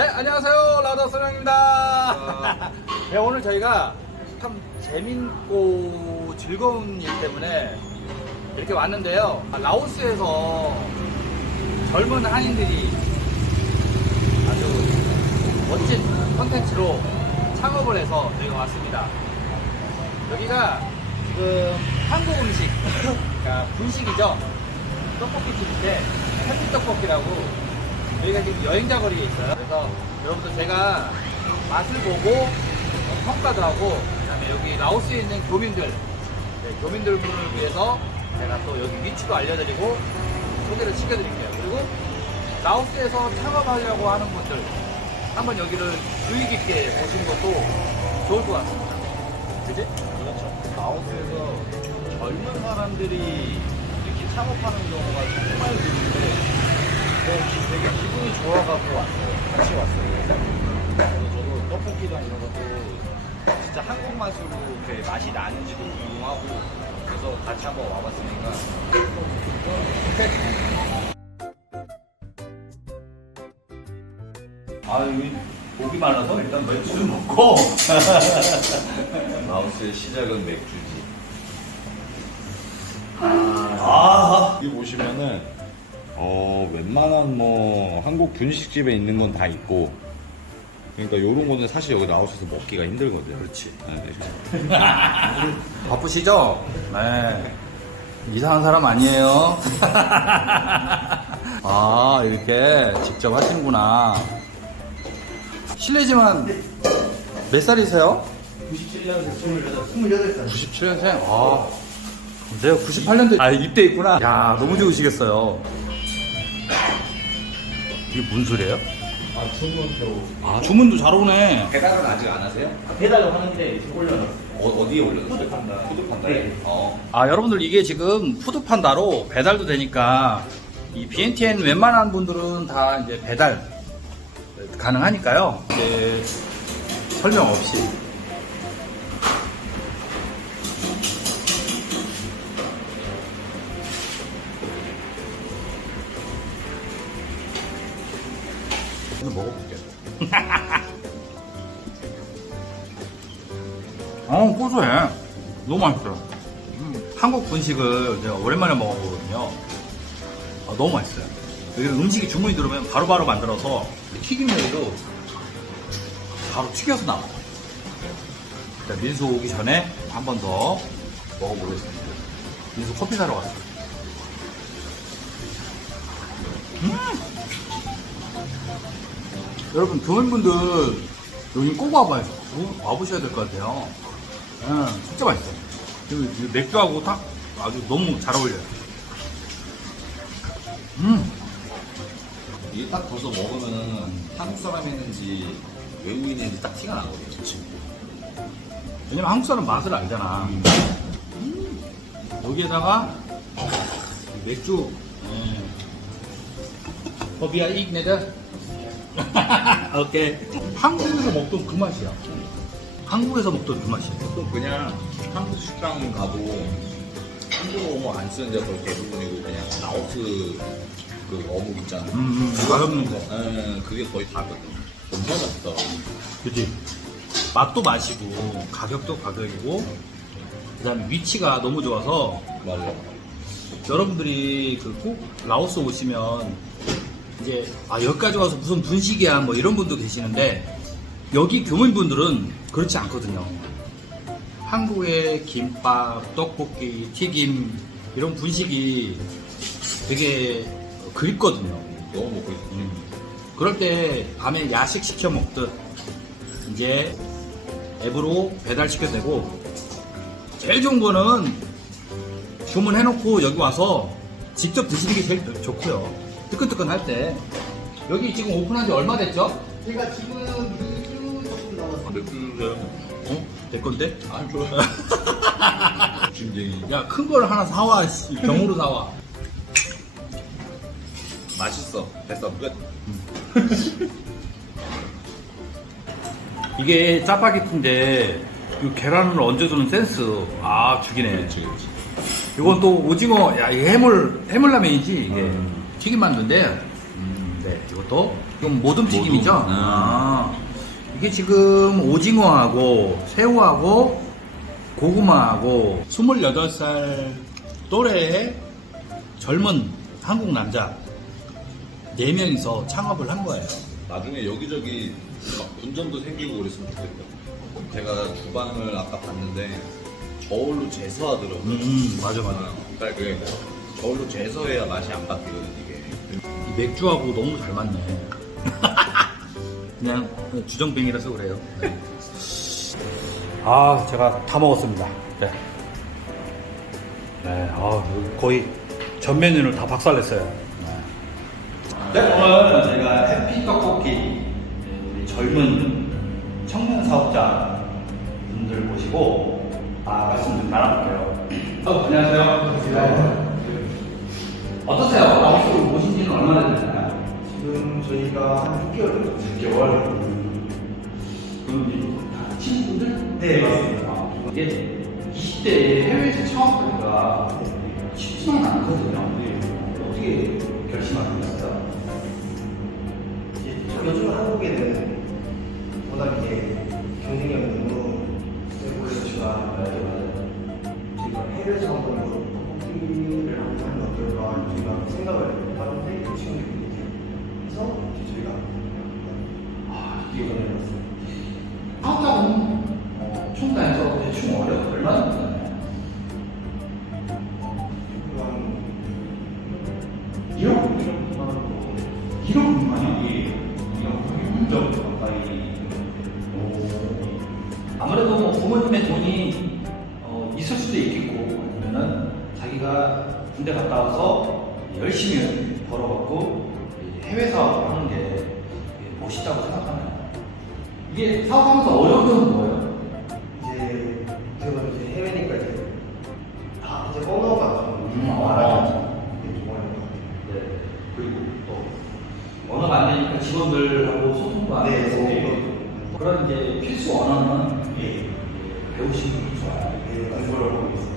네, 안녕하세요. 라더 소령입니다. 네, 오늘 저희가 참 재밌고 즐거운 일 때문에 이렇게 왔는데요. 아, 라오스에서 젊은 한인들이 아주 멋진 컨텐츠로 창업을 해서 저희가 왔습니다. 여기가 지금 한국 음식, 그러니까 분식이죠. 떡볶이 집인데 햇빛 떡볶이라고 저희가 지금 여행자 거리에 있어요. 그래서 여러분들 제가 맛을 보고 어, 평가도 하고 그다음에 여기 라오스에 있는 교민들, 네, 교민들을 위해서 제가 또 여기 위치도 알려드리고 소개를 시켜드릴게요. 그리고 라오스에서 창업하려고 하는 분들 한번 여기를 주의 깊게 보시는 것도 좋을 것 같습니다. 그지? 그렇죠. 라오스에서 젊은 사람들이 이렇게 창업하는 경우가 정말 드문데 저 되게 기분이 좋아가지고 왔어요. 같이 왔어요. 그래서 저도 떡볶이랑 이런 것도 진짜 한국 맛으로 이렇게 맛이 나는지도 궁금하고 그래서 같이 한번 와봤으니까 아 여기 목이 말라서 일단 맥주 좀 먹고 라오스의 시작은 맥주지. 아 여기 보시면은 어 웬만한 뭐 한국 분식집에 있는 건 다 있고 그러니까 요런 거는 사실 여기 라오스에서 먹기가 힘들거든. 그렇지. 네. 바쁘시죠? 네. 이상한 사람 아니에요. 아, 이렇게 직접 하시는구나. 실례지만 몇 살이세요? 28살. 97년생? 아, 내가 98년도에 아, 입대했구나. 야, 너무 좋으시겠어요. 이게 무슨 소리예요? 아, 주문 배우. 아, 주문도 잘 오네. 배달은 아직 안 하세요? 배달을 하는데 올려놨어요. 어, 어디에 올렸어요? 푸드 판다. 푸드 판다에? 네. 어. 아, 여러분들 이게 지금 푸드 판다로 배달도 되니까 이 BNTN 웬만한 분들은 다 이제 배달 가능하니까요. 이제 설명 없이. 한국 분식을 제가 오랜만에 먹어보거든요. 아, 너무 맛있어요. 여기 음식이 주문이 들어오면 바로바로 만들어서 튀김요리로 바로 튀겨서 나와요. 자, 민수 오기 전에 한 번 더 먹어보겠습니다. 민수 커피 사러 왔어요. 음! 여러분, 교민분들 여기 꼭 와봐요. 꼭 와보셔야 될 것 같아요. 음, 진짜 맛있어요. 그리고 이 맥주하고 딱 아주 너무 잘 어울려요. 음, 이게 딱 벌써 먹으면은 한국 사람이는지 외국인인지 딱 티가 나거든요. 왜냐면 한국 사람 맛을 알잖아. 음. 여기에다가 맥주. 음. 거비야 이그네드. 오케이. 한국에서 먹던 그 맛이야. 한국에서 먹던 그 맛이야. 또 그냥 한국 식당 가도 한국어 안 쓰는 데가 거의 대부분이고 그냥 라오스 그 어묵 있잖아. 음, 음, 맛없는 거. 예, 그게 거의 다거든. 정말 맛있다. 그지? 맛도 맛이고 가격도 가격이고 그다음에 위치가 너무 좋아서 맞아. 여러분들이 그 꼭 라오스 오시면 이제 아 여기까지 와서 무슨 분식이야 뭐 이런 분도 계시는데 여기 교민분들은 그렇지 않거든요. 한국의 김밥, 떡볶이, 튀김 이런 분식이 되게 그립거든요. 너무 먹고 있어. 음. 그럴 때 밤에 야식 시켜 먹듯 이제 앱으로 배달 시켜도 되고 제일 좋은 거는 주문해놓고 여기 와서 직접 드시는 게 제일 좋고요. 뜨끈뜨끈 할 때. 여기 지금 오픈한 지 얼마 됐죠? 제가 지금 남았어요. 맥주 주세요. 어? 내 건데? 아, 좋아. 짐쟁이. 야, 큰 걸 하나 사와. 씨. 병으로 사와. 맛있어. 됐어. 끝. 이게 짜파게티인데 이 계란을 얹어주는 센스. 아, 죽이네. 그렇지, 그렇지. 이건 또 오징어, 야, 이 해물, 해물라면이지, 이게. 음. 튀김 만두인데, 네, 이것도 좀 모듬 튀김이죠? 모듬. 음. 아, 이게 지금 오징어하고 새우하고 고구마하고 28살 또래의 젊은 한국 남자 4명이서 창업을 한 거예요. 나중에 여기저기 막 분점도 생기고 그랬으면 좋겠다. 제가 주방을 아까 봤는데 저울로 제서하더라고요. 음, 맞아, 맞아. 그러니까 그게 저울로 제서해야 맛이 안 바뀌거든 이게. 이 맥주하고 너무 잘 맞네. 그냥 주정뱅이라서 그래요. 아, 제가 다 먹었습니다. 네. 네, 아, 거의 전 메뉴를 다 박살냈어요. 네, 오늘 저희가 해피 떡볶이 네, 우리 젊은 청년 사업자 분들 모시고 아, 말씀 좀 나눠볼게요. 어, 안녕하세요. 안녕하세요. 어떠세요? 6개월, 6개월. 그럼 이제 다 친구분들? 네, 맞습니다. 아, 이게 20대에 해외에서 처음 하니까 쉽지는 않거든요. 어떻게 결심하게 됐어요? 이제 요즘 한국에는 워낙 이게 경쟁력이 너무 세고 그래서가 저희가 해외에서 한번 한번 하면 어떨까 생각을 자기가 군대 갔다 와서 열심히 벌어갖고 해외 사업을 하는 게 멋있다고 생각하나요? 이게 사업하면서 어려운 점은 뭐예요? 이제 제가 이제 해외니까 이제 다 이제 언어가 좀 음, 알아야 어. 좀 어려운 것 같아요. 네. 그리고 또 언어가 안 되니까 직원들하고 소통도 안 네, 되고 소통도. 그런 이제 필수 언어는 예. 배우시는 게 좋아요. 네, 공부를 하고 있어요.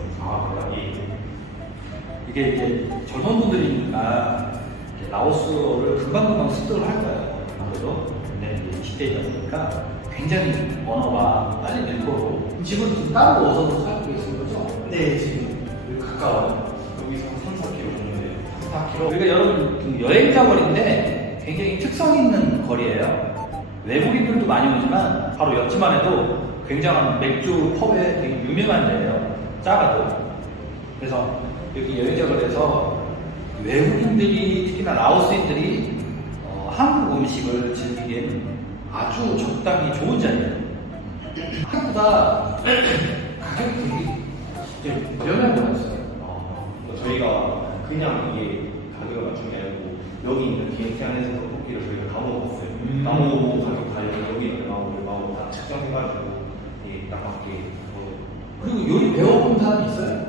이게 이제 젊은 분들이니까 이제 라오스어를 금방금방 습득을 할 거예요. 아무래도. 근데 이제 시대이다 보니까 굉장히 언어가 빨리 늘 거고. 지금 지금 따로 어서 살고 계신 거죠? 네, 지금 가까워요. 여기서 한 3, 4km 정도인데 4km. 그러니까 여러분 그 여행자 거리인데 굉장히 특성 있는 거리예요. 외국인들도 많이 오지만 바로 옆집만 해도 굉장한 맥주 펍에 되게 유명한 데예요. 작아도. 그래서 여기 여행자 거리에서 외국인들이 특히나 라오스인들이 어, 한국 음식을 즐기기에는 아주 적당히 좋은 자리예요. 한국보다 가격이 되게 저렴해 보였어요. 그러니까 저희가 그냥 이게 가격을 맞춘 게 아니고 여기 있는 비행기 안에서 떡볶이를 저희가 다 먹었어요. 음. 다 먹어보고 가격 다 여기 얼마고 얼마고 다 측정해가지고 예, 딱 맞게 뭐, 그리고 요리 배워본 사람이 있어요?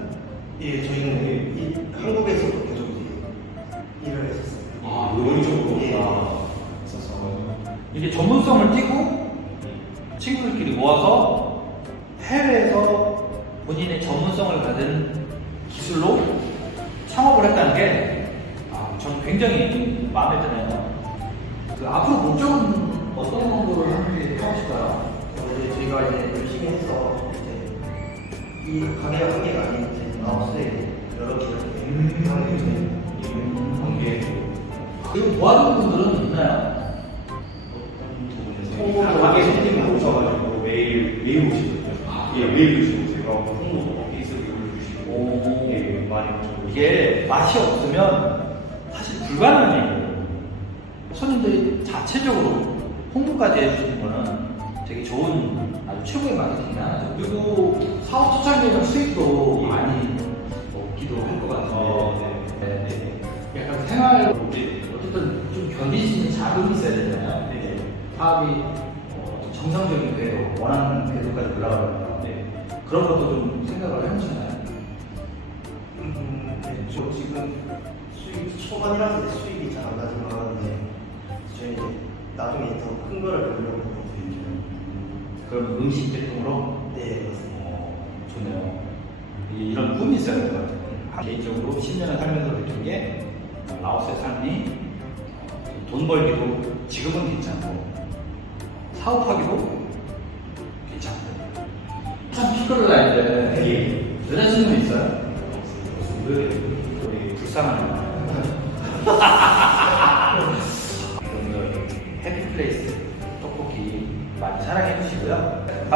예, 저희는 이, 한국에서도 계속 이제 일을 했었어요. 아, 요리 쪽으로? 예, 아. 있어서 이게 전문성을 띠고 친구들끼리 모아서 해외에서 본인의 전문성을 가진 기술로 창업을 했다는 게 아, 저는 굉장히 마음에 드네요. 그 앞으로 목적은 어떤 정도를 하고 싶어요? 어, 이제 저희가 이제 열심히 해서 이제 이 가게가 한 개가 아닌 이제 라오스에 여러 게 저희 관계 그리고 도와주는 분들은 있나요? 홍보도 가게 손님 오셔가지고 매일 매일 오시거든요. 아, 예, 매일 오시고 제가 홍보도 페이스북에 올려주시고 오. 예, 많이 오셔서 이게 맛이 없으면 사실 불가능한 일이에요. 손님들이 자체적으로 홍보까지 해주시는 거는 되게 좋은 아주 최고의 마케팅이 하나죠. 그리고 사업 초창기에는 수익도 많이 얻기도 할 것 같은데 어, 네. 네. 약간 생활 어쨌든 좀 견딜 수 있는 자금이 있어야 되잖아요. 네. 사업이 어, 정상적인 궤도, 원하는 궤도까지 올라가려면 네. 그런 것도 좀 생각을 해보시나요? 음, 네, 저 지금 수익 초반이라서 수익이 잘 안 나지만 이제 저희 이제 나중에 더 큰 거를 있어요. 그럼 음식 제품으로 네, 맞습니다. 어, 좋네요. 이- 이런 꿈이 있어야 될 것 같아요. 개인적으로 10년을 살면서 느낀 게 라오스의 삶이 돈 벌기도 지금은 괜찮고 사업하기도 괜찮고 참 피크를 날때 여자친구 있어요? 우리 불쌍한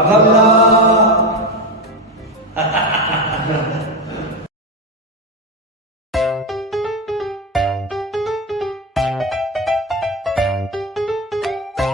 해